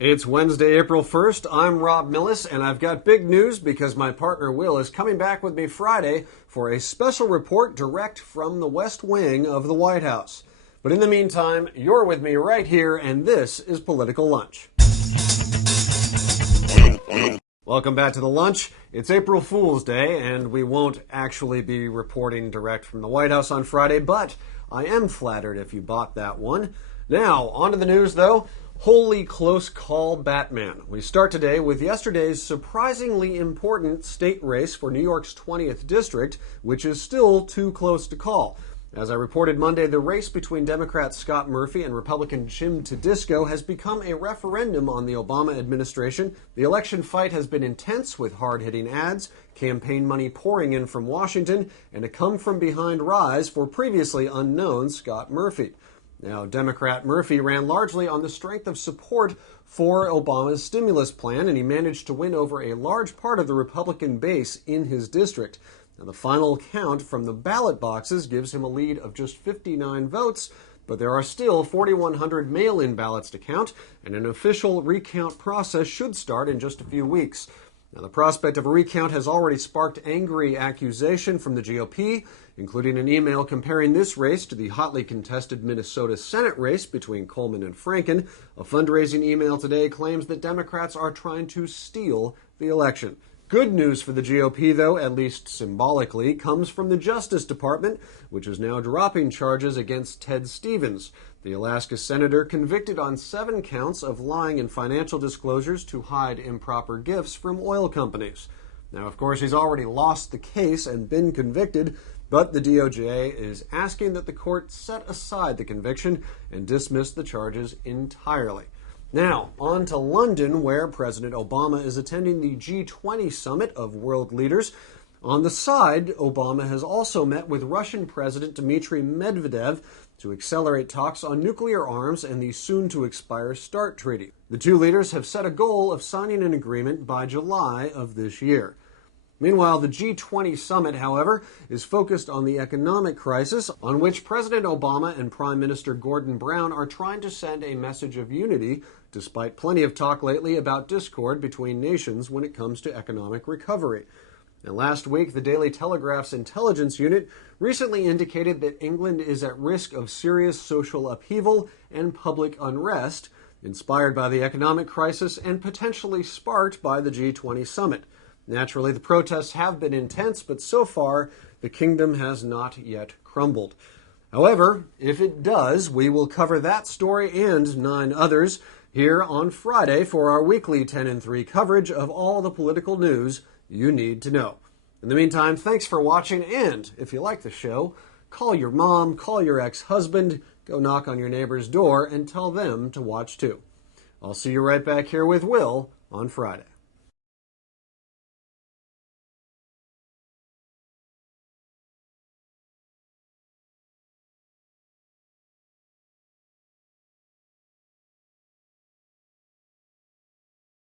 It's Wednesday, April 1st. I'm Rob Millis, and I've got big news because my partner Will is coming back with me Friday for a special report direct from the West Wing of the White House. But in the meantime, you're with me right here, and this is Political Lunch. Welcome back to the lunch. It's April Fool's Day, and we won't actually be reporting direct from the White House on Friday, but I am flattered if you bought that one. Now, on to the news, though. Holy close call, Batman. We start today with yesterday's surprisingly important state race for New York's 20th district, which is still too close to call. As I reported Monday, the race between Democrat Scott Murphy and Republican Jim Tedisco has become a referendum on the Obama administration. The election fight has been intense, with hard-hitting ads, campaign money pouring in from Washington, and a come-from-behind rise for previously unknown Scott Murphy. Now, Democrat Murphy ran largely on the strength of support for Obama's stimulus plan, and he managed to win over a large part of the Republican base in his district. Now, the final count from the ballot boxes gives him a lead of just 59 votes, but there are still 4,100 mail-in ballots to count, and an official recount process should start in just a few weeks. Now, the prospect of a recount has already sparked angry accusation from the GOP, including an email comparing this race to the hotly contested Minnesota Senate race between Coleman and Franken. A fundraising email today claims that Democrats are trying to steal the election. Good news for the GOP, though, at least symbolically, comes from the Justice Department, which is now dropping charges against Ted Stevens, the Alaska senator convicted on 7 counts of lying in financial disclosures to hide improper gifts from oil companies. Now, of course, he's already lost the case and been convicted, but the DOJ is asking that the court set aside the conviction and dismiss the charges entirely. Now, on to London, where President Obama is attending the G20 summit of world leaders. On the side, Obama has also met with Russian President Dmitry Medvedev to accelerate talks on nuclear arms and the soon-to-expire START treaty. The two leaders have set a goal of signing an agreement by July of this year. Meanwhile, the G20 summit, however, is focused on the economic crisis, on which President Obama and Prime Minister Gordon Brown are trying to send a message of unity, despite plenty of talk lately about discord between nations when it comes to economic recovery. And last week, the Daily Telegraph's intelligence unit recently indicated that England is at risk of serious social upheaval and public unrest, inspired by the economic crisis and potentially sparked by the G20 summit. Naturally, the protests have been intense, but so far, the kingdom has not yet crumbled. However, if it does, we will cover that story and 9 others here on Friday for our weekly 10 and 3 coverage of all the political news you need to know. In the meantime, thanks for watching, and if you like the show, call your mom, call your ex-husband, go knock on your neighbor's door, and tell them to watch too. I'll see you right back here with Will on Friday.